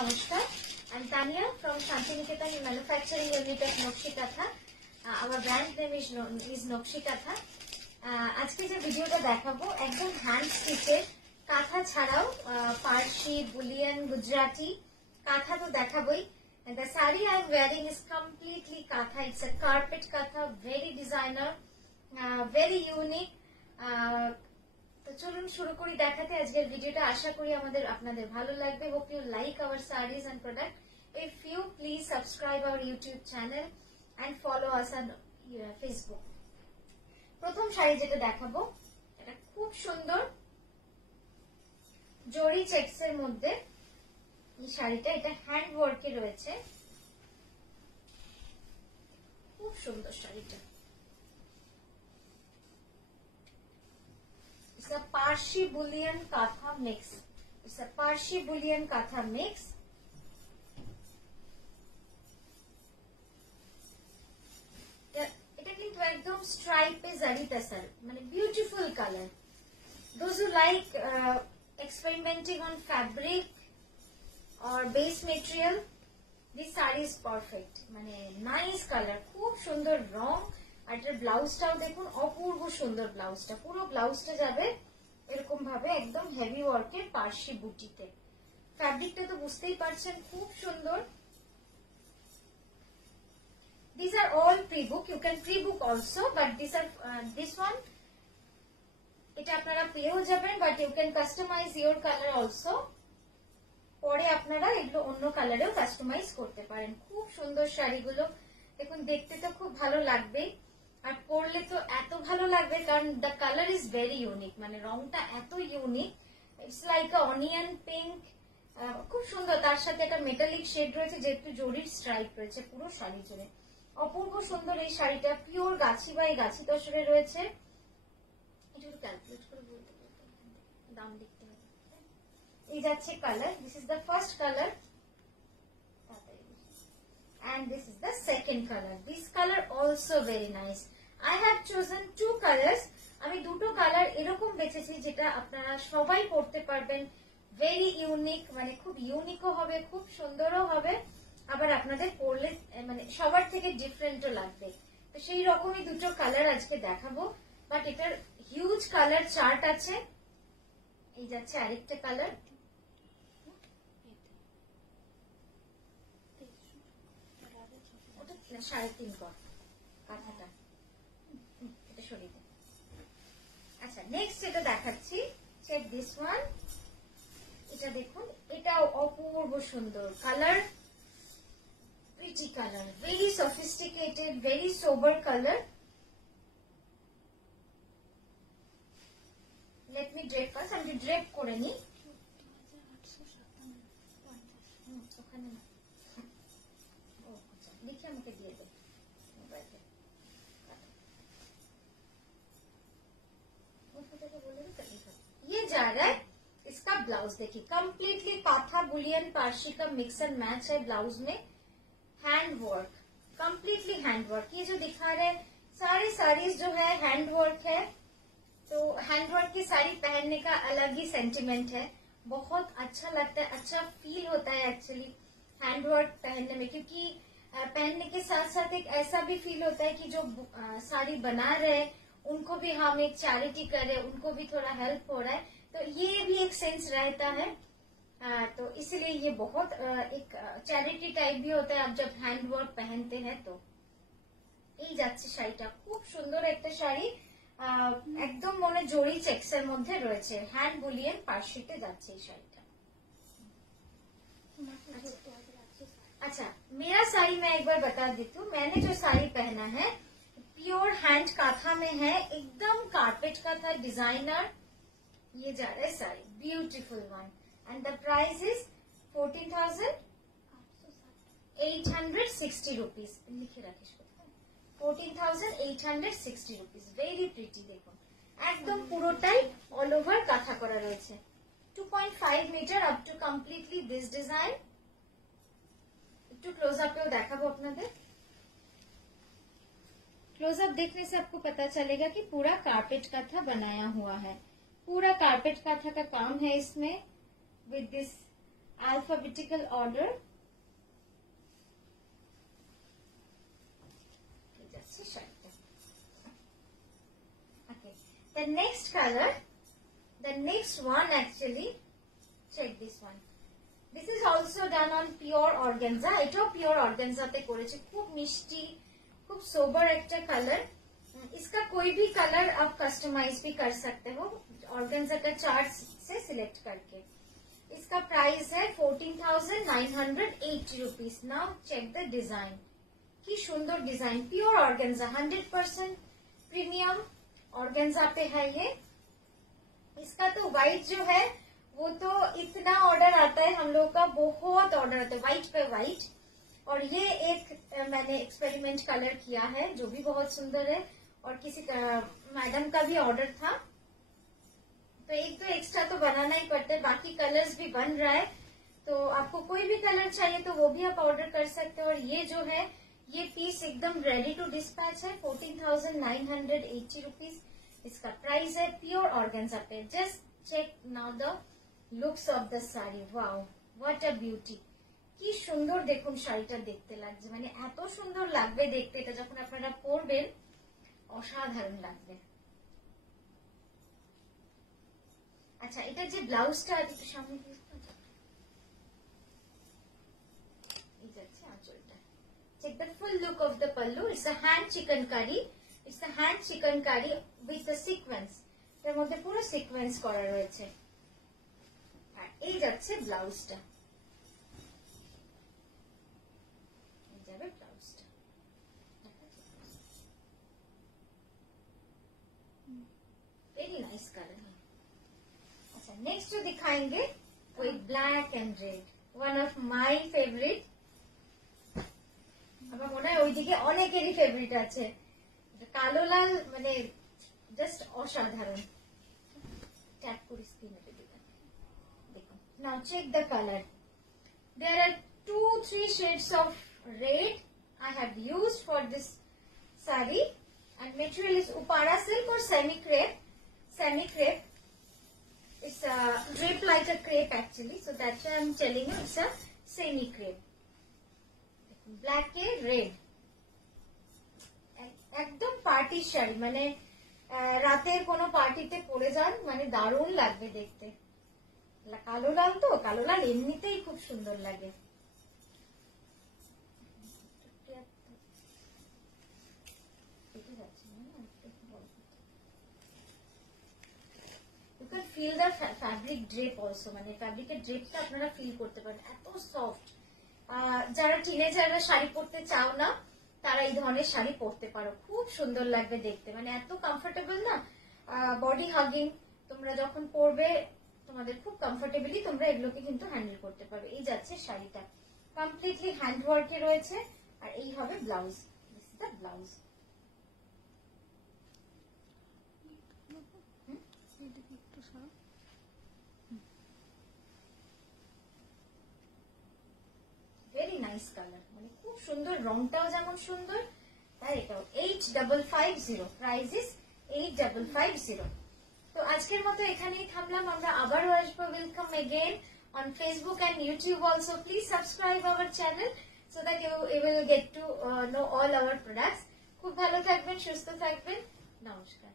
Namaskar. I'm Tanya from Shantiniketan Manufacturing Unit of Nokshi Katha. Our brand name is Nokshi Katha. আজকে যে ভিডিওটা দেখাবো একদম hand স্টিচের কাঁথা ছাড়াও পার্সি, বুলিয়ান, গুজরাটি কাঁথা তো দেখাবোই. The saree I'm wearing is completely katha. It's a carpet katha, very designer, very unique. তো চলুন শুরু করি দেখাতে আজকের ভিডিওটা. আশা করি আপনাদের ভালো লাগবে. Hope you like our sarees and product. If you please subscribe our YouTube channel and follow us on Facebook. প্রথম শাড়ি যেটা দেখাবো এটা খুব সুন্দর জরি চেকস এর মধ্যে এই শাড়িটা. এটা হ্যান্ড ওয়ার্কে রয়েছে, খুব সুন্দর শাড়িটা. It's a Parsi Bullion Katha mix. It's a Parsi Bullion Katha mix. এটা কিন্তু একদম স্ট্রাইপে জারি তাসার, মানে beautiful colour. Those who like experimenting on fabric or base material, this saree is perfect. মানে নাইস কালার, খুব সুন্দর রং. আর এটার ব্লাউজটাও দেখুন, অপূর্ব সুন্দর ব্লাউজটা. পুরো ব্লাউজটা যাবে এরকম ভাবে একদম হেভি ওয়ার্কের পার্সি বুটিতে. ফ্যাব্রিকটা তো বুঝতেই পারছেন খুব সুন্দর. These are all pre-book. You can pre-book also, but this one এটা আপনারা পেয়েও যাবেন, but you can customize your color also. পরে আপনারা এগুলো অন্য কালারেও কাস্টমাইজ করতে পারেন. খুব সুন্দর শাড়িগুলো দেখুন, দেখতে তো খুব ভালো লাগবে আর পরলে তো এত ভালো লাগবে, কারণ the colour is very unique. মানে রংটা এত unique, it's like a onion pink. খুব সুন্দর. তার সাথে একটা মেটালিক শেড রয়েছে, যেহেতু জরির স্ট্রাইপ রয়েছে পুরো শাড়ি জুড়ে. অপূর্ব সুন্দর এই শাড়িটা. পিওর গাছি বাই গাছি তসরে রয়েছে. একটু ক্যালকুলেট করে বলতে দাম লিখতে হবে. এই যাচ্ছে colour. This is the first colour and this is the second color. This color also very nice. I have chosen two colors. আমি দুটো কালার এরকম বেছেছি যেটা আপনারা সবাই পরতে পারবেন. ভেরি ইউনিক, মানে খুব ইউনিকও হবে, খুব সুন্দরও হবে, আবার আপনাদের পরলে মানে সবার থেকে ডিফারেন্টও লাগবে. তো সেই রকমই দুটো কালার আজকে দেখাবো. বাট এটার হিউজ কালার চার্ট আছে. এই যাচ্ছে আরেকটা কালার. ওটা 3.5 কর কাঁথাটা, এটা সরিয়ে দেন. আচ্ছা, নেক্সট এটা দেখাচ্ছি. Check this one. এটা দেখুন, এটাও অপূর্ব সুন্দর colour. Pretty colour, very sophisticated, very sober colour. Let me drape first. আমি ড্রেপ করে নিই. ওখানে না, लिखे मुझे दिए दे मोबाइल ये जा रहा है. इसका ब्लाउज देखिए, कंप्लीटली काथा बुलियन पार्शी का मिक्स एंड मैच है. ब्लाउज में hand work, completely hand work. ये जो दिखा रहे सारी साड़ीज जो है हैंड वर्क है. तो हैंड वर्क की साड़ी पहनने का अलग ही सेंटिमेंट है. बहुत अच्छा लगता है, अच्छा फील होता है एक्चुअली हैंड वर्क पहनने में. क्योंकि पहनने के साथ साथ एक ऐसा भी फील होता है कि जो साड़ी बना रहे उनको भी हम एक चैरिटी कर रहे, उनको भी थोड़ा हेल्प हो रहा है. तो ये भी एक सेंस रहता है. तो इसलिए ये बहुत एक चैरिटी टाइप भी होता है आप जब हैंड वर्क पहनते हैं. तो এই যাচ্ছে শাড়িটা, খুব সুন্দর একটা শাড়ি. একদম মনে জড়ি চেক্স এর মধ্যে রয়েছে. হ্যান্ড বুলিয়ন পার্সিতে যাচ্ছে এই শাড়িটা. अच्छा, मेरा साड़ी मैं एक बार बता देती हूँ. मैंने जो साड़ी पहना है प्योर हैंड काथा में है, एकदम कारपेट का था, डिजाइनर. ये जा रहा है sari, beautiful one. And the price is 14,860 rupees. लिखे राकेश, 14,860 रुपीज. Very pretty. देखो একদম পুরোটাই অল ওভার কাঁথা করা রয়েছে. 2.5 metre up to completely this design. একটু ক্লোজ আপেও দেখাবো আপনাদের. क्लोज अप देखने से आपको पता चलेगा कि पूरा कारपेट काथा बनाया हुआ है. पूरा कारपेट काथा का काम है इसमें. With this alphabetical order. Okay, the next color, the next one actually, check this one. This is also done on pure organza. এটাও pure organza তে করেছে, খুব মিষ্টি, খুব সোবার একটা কালার। इसका कोई भी कलर आप कस्टमाइज भी कर सकते हो ऑर्गेन्जा का चार्ट से सिलेक्ट करके। इसका प्राइस है 14,980 rupees. Now check the design, की सुंदर design, pure organza, 100% premium organza पे है ये। इसका तो व्हाइट जो है वो तो इतना ऑर्डर आता है हम लोग का, बहुत ऑर्डर आता है व्हाइट पे व्हाइट। और ये एक मैंने एक्सपेरिमेंट कलर किया है जो भी बहुत सुंदर है, और किसी मैडम का भी ऑर्डर था, तो एक तो एक्स्ट्रा तो बनाना ही पड़ता है, बाकी कलर्स भी बन रहा है। तो आपको कोई भी कलर चाहिए तो वो भी आप ऑर्डर कर सकते हो। और ये जो है ये पीस एकदम रेडी टू डिस्पैच है, 14,980 रुपीज इसका प्राइस है, प्योर ऑर्गेन्जा पे। Just check now the looks of the sari, wow what a beauty, কি সুন্দর দেখুন শাড়িটা দেখতে লাগছে, মানে এত সুন্দর লাগবে দেখতে, এটা যখন আপনারা পরবেন অসাধারণ লাগবে। আচ্ছা, এটা যে ব্লাউজটা একটু সামনে এই যাচ্ছে আঁচলটা। Check the full look of the pallu. It's a hand chikankari, it's a hand chikankari with the sequence, এর মধ্যে পুরো সিকোয়েন্স করা রয়েছে। আর এই যাচ্ছে ব্লাউজটা, এই যাবে ব্লাউজটা। वेरी नाइस कलर है। अच्छा, नेक्स्ट जो दिखाएंगे वो black and red, one of my favourite. আমার মনে হয় ওইদিকে অনেকেরই ফেভারিট আছে, কালো লাল, মানে জাস্ট অসাধারণ। ট্যাপ করে স্ক্রিনে দেখো। Now check the colour, there are 2-3 shades of red I have used for this sari, and material is upara silk or semi crepe. It's a drape like a crepe actually, so that's why I'm telling you it's a semi crepe. Black ke red, একদম party sari, মানে রাতের কোনো পার্টিতে পরে যান, মানে দারুণ লাগবে দেখতে। কালো লাল তো, কালো লাল এমনিতেই খুব সুন্দর লাগে। You can feel the fabric drape also, মানে ফ্যাব্রিকের ড্রেপটা আপনারা ফিল করতে পারেন, এত সফট। যারা টিনেজাররা শাড়ি পরতে চাও না তারা এই ধরনের শাড়ি পরতে পারো, খুব সুন্দর লাগবে দেখতে, মানে এত কমফোর্টেবল না, বডি হাগিং। তোমরা যখন পরবে তোমাদের খুব কমফোর্টেবলি তোমরা এগুলোকে কিন্তু হ্যান্ডেল করতে পারবে। এই যাচ্ছে শাড়িটা, কমপ্লিটলি হ্যান্ড ওয়ার্কে রয়েছে, আর এই হবে blouse, this is the blouse. Very nice colour, মানে খুব সুন্দর, রংটাও যেমন সুন্দর, তাই এটাও। 8550, প্রাইস ইজ 8550। তো আজকের মতো এখানেই থামলাম, আমরা আবারও আসবো। Welcome again on Facebook and YouTube also. Please subscribe our channel so that you will get to know all our products. খুব ভালো থাকবেন, সুস্থ থাকবেন, নমস্কার।